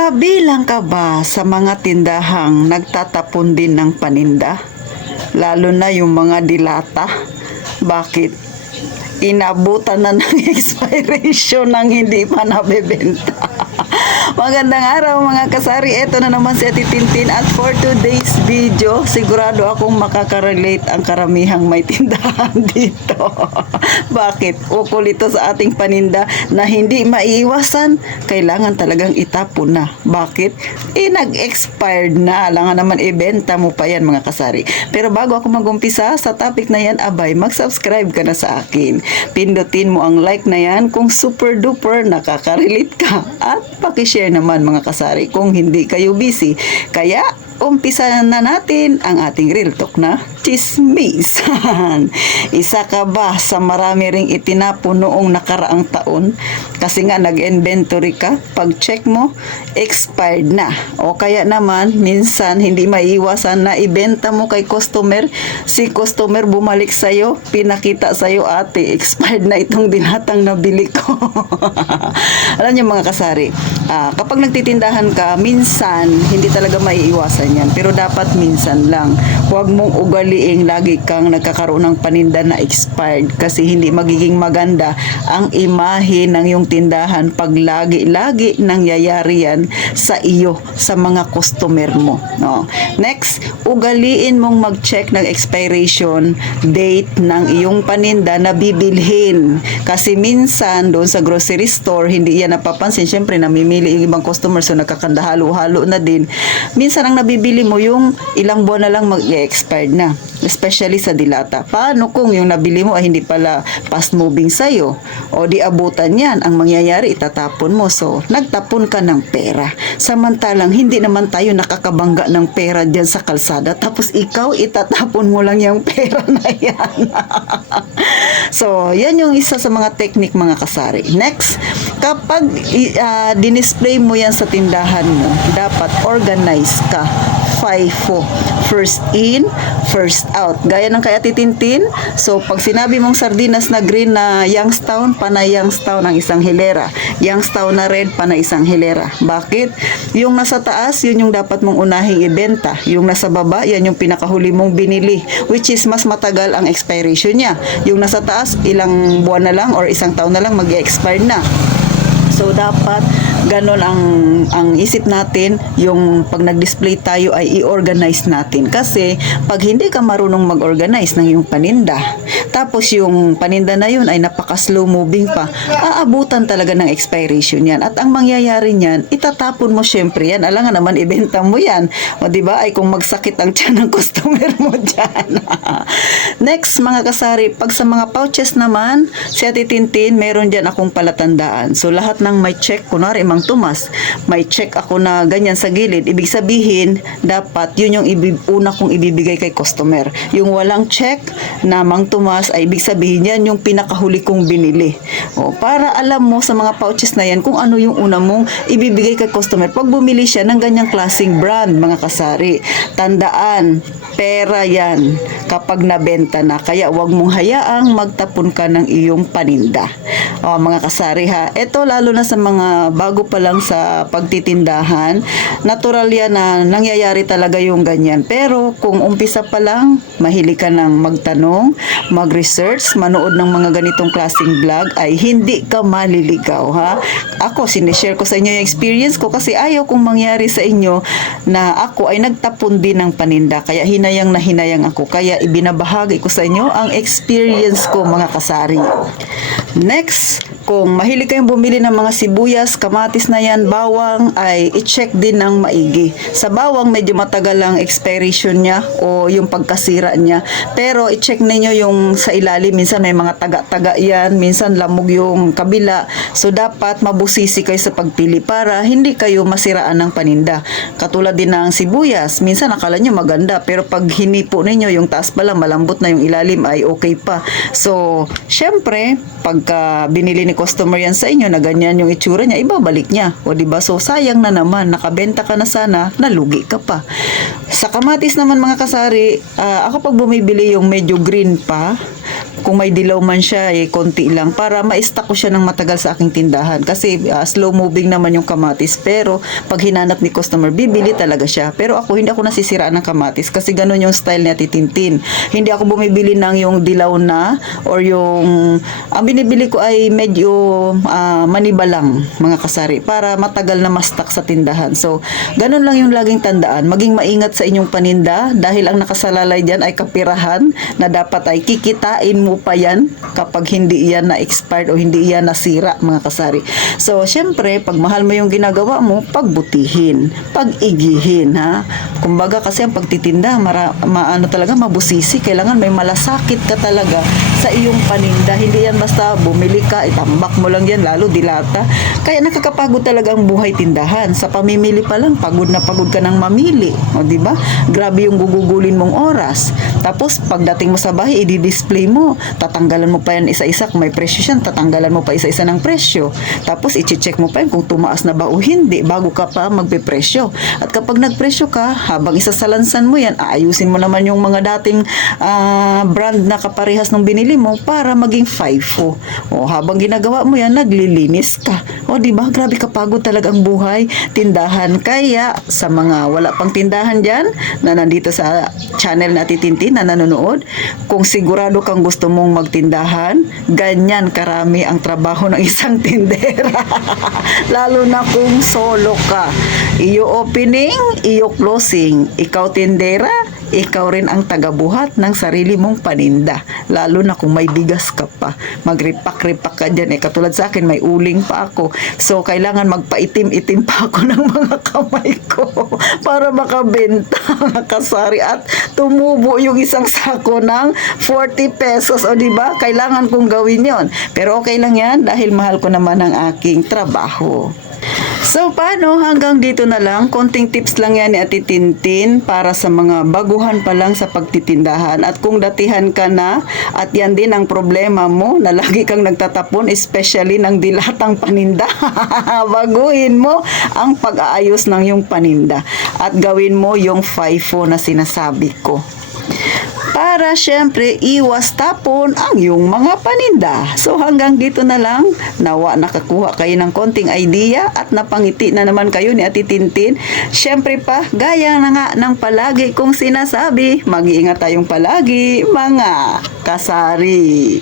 Kabilang ka ba sa mga tindahang nagtatapon din ng paninda? Lalo na yung mga dilata. Bakit? Inabutan na ng expiration ng hindi pa nabebenta. Magandang araw mga kasari. Ito na naman si Ate Tintin at for today's video, sigurado akong makakarelate ang karamihang may tindahan dito. Bakit? Ukol ito sa ating paninda na hindi maiiwasan. Kailangan talagang itapon na. Bakit? Nag-expired na. Alangan naman ibenta mo pa yan mga kasari. Pero bago ako mag-umpisa sa topic na yan, abay, mag-subscribe ka na sa akin. Pindutin mo ang like na yan kung super duper nakaka-relate ka. At pakishare naman mga kasari kung hindi kayo busy. Kaya umpisa na natin ang ating real talk na chismisan. Isa ka ba sa marami ring itinapon noong nakaraang taon? Kasi nga nag-inventory ka, pag check mo, expired na. O kaya naman, minsan hindi maiiwasan na ibenta mo kay customer, si customer bumalik sa'yo, pinakita sa'yo, ate, expired na itong dinatang nabili ko. Alam niyo mga kasari, kapag nagtitindahan ka, minsan hindi talaga maiiwasan yan. Pero dapat minsan lang. Huwag mong ugaliing lagi kang nagkakaroon ng paninda na expired kasi hindi magiging maganda ang imahe ng iyong tindahan pag lagi-lagi nangyayari yan sa iyo, sa mga customer mo. No? Next, ugaliin mong mag-check ng expiration date ng iyong paninda na bibilhin. Kasi minsan doon sa grocery store, hindi yan napapansin. Siyempre, namimili yung ibang customer so nagkakandahalo-halo na din. Minsan ang nabibili mo yung ilang buwan na lang mag-expired na, especially sa dilata. Paano kung yung nabili mo ay hindi pala fast moving sa'yo o di abutan yan? Ang mangyayari, itatapon mo. So, nagtapon ka ng pera. Samantalang hindi naman tayo nakakabangga ng pera dyan sa kalsada tapos ikaw itatapon mo lang yung pera na yan. So, yan yung isa sa mga technique mga kasari. Next, kapag dinisplay mo yan sa tindahan mo, dapat organize ka. FIFO. First in, first out. Gaya ng kay Ate Tintin. So, pag sinabi mong sardinas na green na Youngstown, panay Youngstown ang isang hilera. Youngstown na red, panay isang hilera. Bakit? Yung nasa taas, yun yung dapat mong unahing ibenta. Yung nasa baba, yan yung pinakahuli mong binili. Which is mas matagal ang expiration niya. Yung nasa taas, ilang buwan na lang or isang taon na lang mag-expire na. So, dapat ganon ang isip natin, yung pag nag-display tayo ay i-organize natin. Kasi, pag hindi ka marunong mag-organize ng yung paninda, tapos yung paninda na yun ay napaka-slow moving pa, aabutan talaga ng expiration yan. At ang mangyayari niyan, itatapon mo syempre yan. Alangan naman, ibenta mo yan. O diba, ay kung magsakit ang tiyan ng customer mo dyan. Next, mga kasari, pag sa mga pouches naman, si Ate Tintin, meron dyan akong palatandaan. So, lahat ng may check, kunwari, Mang Tomas, may check ako na ganyan sa gilid, ibig sabihin, dapat yun yung una kong ibibigay kay customer. Yung walang check na Mang Tomas, ay ibig sabihin yan yung pinakahuli kong binili. O, para alam mo sa mga pouches na yan kung ano yung una mong ibibigay kay customer. Pag bumili siya ng ganyang klaseng brand, mga kasari, tandaan, pera yan kapag nabenta na. Kaya wag mong hayaang magtapon ka ng iyong paninda. O, mga kasari ha, ito lalo na sa mga bago pa lang sa pagtitindahan, natural yan na nangyayari talaga yung ganyan. Pero kung umpisa pa lang, mahilig ka ng magtanong, mag-research, manood ng mga ganitong klaseng vlog, ay hindi ka maliligaw ha. Ako, sinishare ko sa inyo yung experience ko kasi ayaw kong mangyari sa inyo na ako ay nagtapon din ng paninda. Kaya hinayang na hinayang ako. Kaya ibinabahagi ko sa inyo ang experience ko mga kasari. Next, kung mahilig kayong bumili ng mga sibuyas, kamatis na yan, bawang, ay i-check din ng maigi. Sa bawang, medyo matagal ang expiration niya o yung pagkasira niya. Pero i-check ninyo yung sa ilalim. Minsan may mga taga-taga yan, minsan lamog yung kabila. So, dapat mabusisi kayo sa pagpili para hindi kayo masiraan ng paninda. Katulad din ng sibuyas, minsan akala nyo maganda, pero pag hinipo ninyo, yung taas pala malambot na, yung ilalim ay okay pa. So, syempre, pagka binili ni customer yan sa inyo na ganyan yung itsura niya, ibabalik niya. O diba? So, sayang na naman. Nakabenta ka na sana, nalugi ka pa. Sa kamatis naman mga kasari, ako pag bumibili yung medyo green pa, kung may dilaw man siya, konti lang para ma-stock ko siya ng matagal sa aking tindahan. Kasi slow moving naman yung kamatis. Pero pag hinanap ni customer, bibili talaga siya. Pero ako, hindi ako nasisiraan ng kamatis kasi ganun yung style ni Ate Tintin. Hindi ako bumibili ng yung dilaw na or yung ang binibili ko ay medyo maniba lang, mga kasari, para matagal na ma-stock sa tindahan. So, ganun lang yung laging tandaan. Maging maingat sa inyong paninda dahil ang nakasalalay dyan ay kapirahan na dapat ay kikitain mo pa yan kapag hindi yan na-expired o hindi yan nasira, mga kasari. So, syempre, pag mahal mo yung ginagawa mo, pagbutihin, pag-igihin, ha? Kumbaga kasi ang pagtitinda, talaga mabusisi. Kailangan may malasakit ka talaga sa iyong paninda. Hindi yan basta bumili ka, itambak mo lang yan, lalo dilata. Kaya nakakapagod talaga ang buhay tindahan. Sa pamimili pa lang, pagod na pagod ka ng mamili. O, diba? Grabe yung gugugulin mong oras. Tapos, pagdating mo sa bahay, i-display mo. Tatanggalan mo pa yan isa-isa. Kung may presyo siyan, tatanggalan mo pa isa-isa ng presyo. Tapos, i-check mo pa yan kung tumaas na ba o hindi bago ka pa magpe-presyo. At kapag nagpresyo ka, habang isasalansan mo yan, aayusin mo naman yung mga dating brand na kaparehas ng binili mo para maging FIFO. O, habang ginagawa mo yan, naglilinis ka. O, diba? Grabe kapagod talaga ang buhay tindahan. Kaya, sa mga wala pang tindahan dyan, na nandito sa channel na Tintin na nanonood, kung sigurado kang gusto mong magtindahan, ganyan karami ang trabaho ng isang tindera. Lalo na kung solo ka. Iyo opening, iyo closing. Ikaw tindera, ikaw rin ang tagabuhat ng sarili mong paninda. Lalo na kung may bigas ka pa. Magripak-ripak ka dyan. Katulad sa akin, may uling pa ako. So, kailangan magpaitim-itim pa ako ng mga kamay ko para makabenta, kasari. At tumubo yung isang sako ng 40 pesos. O, diba? Kailangan kong gawin yon. Pero okay lang yan dahil mahal ko naman ang aking trabaho. So, paano? Hanggang dito na lang. Konting tips lang yan ni Ate Tintin para sa mga baguhan pa lang sa pagtitindahan. At kung datihan ka na, at yan din ang problema mo, na lagi kang nagtatapon, especially ng dilatang paninda, baguhin mo ang pag-aayos ng yung paninda. At gawin mo yung FIFO na sinasabi ko. Para syempre iwas tapon ang iyong mga paninda. So hanggang dito na lang, nawa nakakuha kayo ng konting idea at napangiti na naman kayo ni Ate Tintin. Syempre pa, gaya na nga ng palagi kong sinasabi, mag-iingat tayong palagi mga kasari.